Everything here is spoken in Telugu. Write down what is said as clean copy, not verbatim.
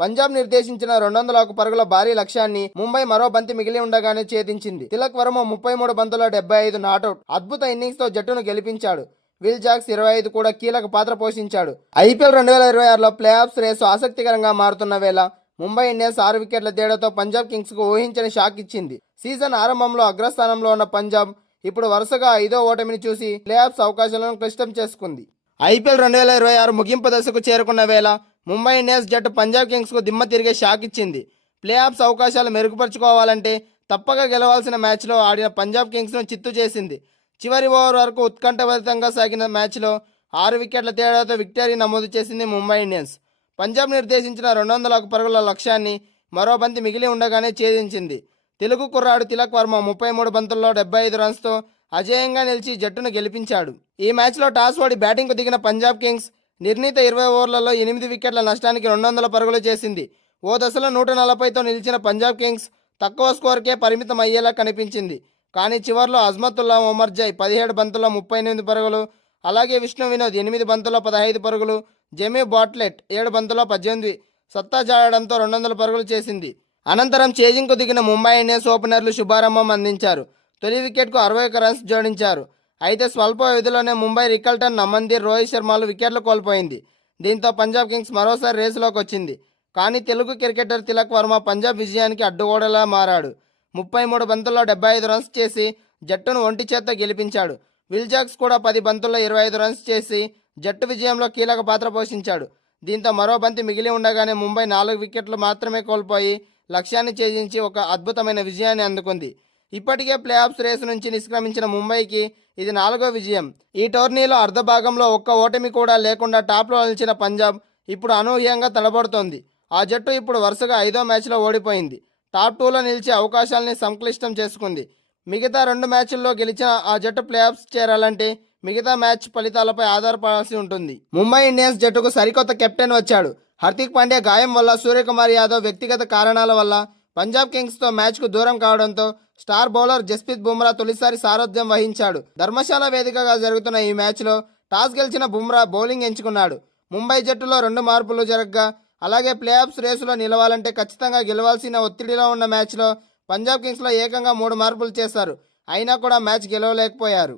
పంజాబ్ నిర్దేశించిన 201 పరుగుల భారీ లక్ష్యాన్ని ముంబై మరో బంతి మిగిలి ఉండగానే ఛేదించింది. తిలక్ వర్మ 33 బంతుల్లో 75 నాటౌట్ అద్భుత ఇన్నింగ్స్ తో జట్టును గెలిపించాడు. విల్ జాక్స్ 25 కూడా కీలక పాత్ర పోషించాడు. ఐపీఎల్ 2026లో ప్లే ఆఫ్స్ రేసు ఆసక్తికరంగా మారుతున్న వేళ ముంబై ఇండియన్స్ 6 వికెట్ల తేడాతో పంజాబ్ కింగ్స్ కు ఊహించని షాక్ ఇచ్చింది. సీజన్ ఆరంభంలో అగ్రస్థానంలో ఉన్న పంజాబ్ ఇప్పుడు వరుసగా 5వ ఓటమిని చూసి ప్లే ఆఫ్స్ అవకాశాలను క్లిష్టం చేసుకుంది. ఐపీఎల్ 2026 ముగింపు దశకు చేరుకున్న వేళ ముంబై ఇండియన్స్ జట్టు పంజాబ్ కింగ్స్ కు దిమ్మ తిరిగే షాక్ ఇచ్చింది. ప్లే ఆఫ్స్ అవకాశాలు మెరుగుపరుచుకోవాలంటే తప్పక గెలవాల్సిన మ్యాచ్లో ఆడిన పంజాబ్ కింగ్స్ ను చిత్తు చేసింది. చివరి ఓవర్ వరకు ఉత్కంఠభరితంగా సాగిన మ్యాచ్లో 6 వికెట్ల తేడాతో విక్టరీ నమోదు చేసింది ముంబై ఇండియన్స్. పంజాబ్ నిర్దేశించిన 201 పరుగుల లక్ష్యాన్ని మరో బంతి మిగిలి ఉండగానే ఛేదించింది. తెలుగు కుర్రాడు తిలక్ వర్మ 33 బంతుల్లో 75 రన్స్తో అజేయంగా నిలిచి జట్టును గెలిపించాడు. ఈ మ్యాచ్లో టాస్ ఓడి బ్యాటింగ్కు దిగిన పంజాబ్ కింగ్స్ నిర్ణీత 20 ఓవర్లలో 8 వికెట్ల నష్టానికి 200 పరుగులు చేసింది. ఓ దశలో 140తో నిలిచిన పంజాబ్ కింగ్స్ తక్కువ స్కోర్కే పరిమితం అయ్యేలా కనిపించింది. కానీ చివర్లో అజ్మతుల్లా ఒమర్జై 17 బంతుల్లో 38 పరుగులు, అలాగే విష్ణు వినోద్ 8 బంతుల్లో 15 పరుగులు, జెమీ బాట్లెట్ 7 బంతుల్లో 18 సత్తా చాడడంతో 200 పరుగులు చేసింది. అనంతరం చేజింగ్కు దిగిన ముంబై ఇండియన్స్ ఓపెనర్లు శుభారంభం అందించారు. తొలి వికెట్కు 61 రన్స్ జోడించారు. అయితే స్వల్ప వ్యవధిలోనే ముంబై రికల్టన్, నమందీర్, రోహిత్ శర్మలు వికెట్లు కోల్పోయింది. దీంతో పంజాబ్ కింగ్స్ మరోసారి రేసులోకి వచ్చింది. కానీ తెలుగు క్రికెటర్ తిలక్ వర్మ పంజాబ్ విజయానికి అడ్డుగోడలా మారాడు. 33 బంతుల్లో 75 రన్స్ చేసి జట్టును ఒంటి చేత్తో గెలిపించాడు. విల్ జాక్స్ కూడా 10 బంతుల్లో 25 రన్స్ చేసి జట్టు విజయంలో కీలక పాత్ర పోషించాడు. దీంతో మరో బంతి మిగిలి ఉండగానే ముంబై 4 వికెట్లు మాత్రమే కోల్పోయి లక్ష్యాన్ని ఛేదించి ఒక అద్భుతమైన విజయాన్ని అందుకుంది. ఇప్పటికే ప్లే ఆఫ్స్ రేసు నుంచి నిష్క్రమించిన ముంబైకి ఇది 4వ విజయం. ఈ టోర్నీలో అర్ధభాగంలో ఒక్క ఓటమి కూడా లేకుండా టాప్లో నిలిచిన పంజాబ్ ఇప్పుడు అనూహ్యంగా తడబడుతోంది. ఆ జట్టు ఇప్పుడు వరుసగా 5వ మ్యాచ్లో ఓడిపోయింది. టాప్ 2లో నిలిచే అవకాశాలని సంక్లిష్టం చేసుకుంది. మిగతా 2 మ్యాచ్ల్లో గెలిచిన ఆ జట్టు ప్లే ఆఫ్స్ చేరాలంటే మిగతా మ్యాచ్ ఫలితాలపై ఆధారపడాల్సి ఉంటుంది. ముంబై ఇండియన్స్ జట్టుకు సరికొత్త కెప్టెన్ వచ్చాడు. హార్దిక్ పాండ్యా గాయం వల్ల, సూర్యకుమార్ యాదవ్ వ్యక్తిగత కారణాల వల్ల పంజాబ్ కింగ్స్తో మ్యాచ్కు దూరం కావడంతో స్టార్ బౌలర్ జస్ప్రీత్ బుమ్రా తొలిసారి సారథ్యం వహించాడు. ధర్మశాల వేదికగా జరుగుతున్న ఈ మ్యాచ్లో టాస్ గెలిచిన బుమ్రా బౌలింగ్ ఎంచుకున్నాడు. ముంబై జట్టులో 2 మార్పులు జరగగా, అలాగే ప్లే ఆఫ్స్ రేసులో నిలవాలంటే ఖచ్చితంగా గెలవాల్సిన ఒత్తిడిలో ఉన్న మ్యాచ్లో పంజాబ్ కింగ్స్లో ఏకంగా 3 మార్పులు చేశారు. అయినా కూడా మ్యాచ్ గెలవలేకపోయారు.